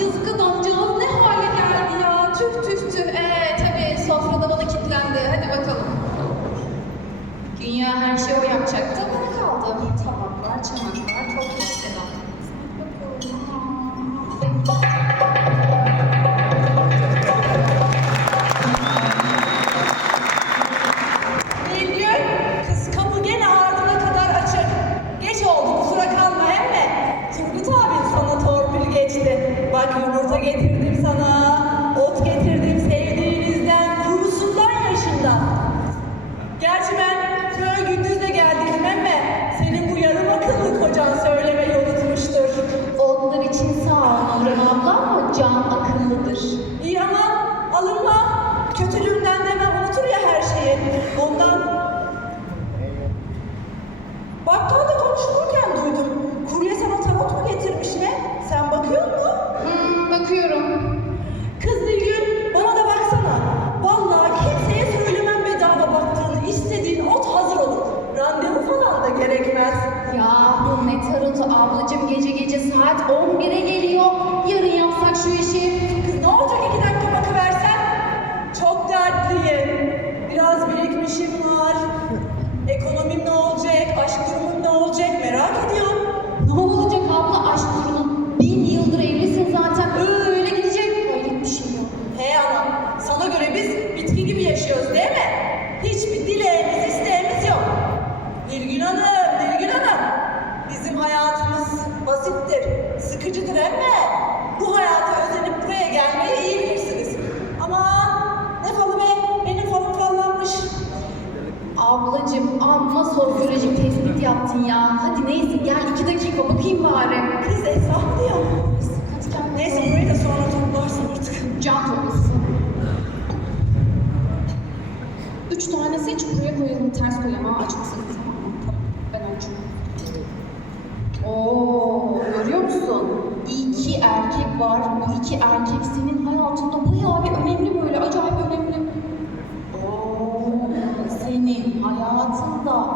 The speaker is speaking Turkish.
Yazık adamcağız ne hale geldi ya. Tüh tüh tüh. Ee tabii sofrada bana kilitlendi. Hadi bakalım. Dünya her şeyi o yapacaktı. Bana kaldı. Tabaklar, çanaklar, toplar. Ahmet Tarıntı ablacım gece gece saat 11'e geliyor. Yarın yapsak şu işi sıkıcıdır ama bu hayata özenip buraya gelmeyi iyi bilirsiniz. Aman ne falı be benim falım fallanmış. Ablacım amma sosyolojik tespit yaptın ya. Hadi neyse gel iki dakika bakayım bari. Kız hesaplı ya. Neyse burayı da sonra toplarsın artık. Can toplasın. Üç tane seç buraya koyalım ters koyalım. Aa, açmasın. iki erkek var. Bu iki erkek senin hayatında bayağı bir önemli böyle acayip önemli. Oo, senin hayatında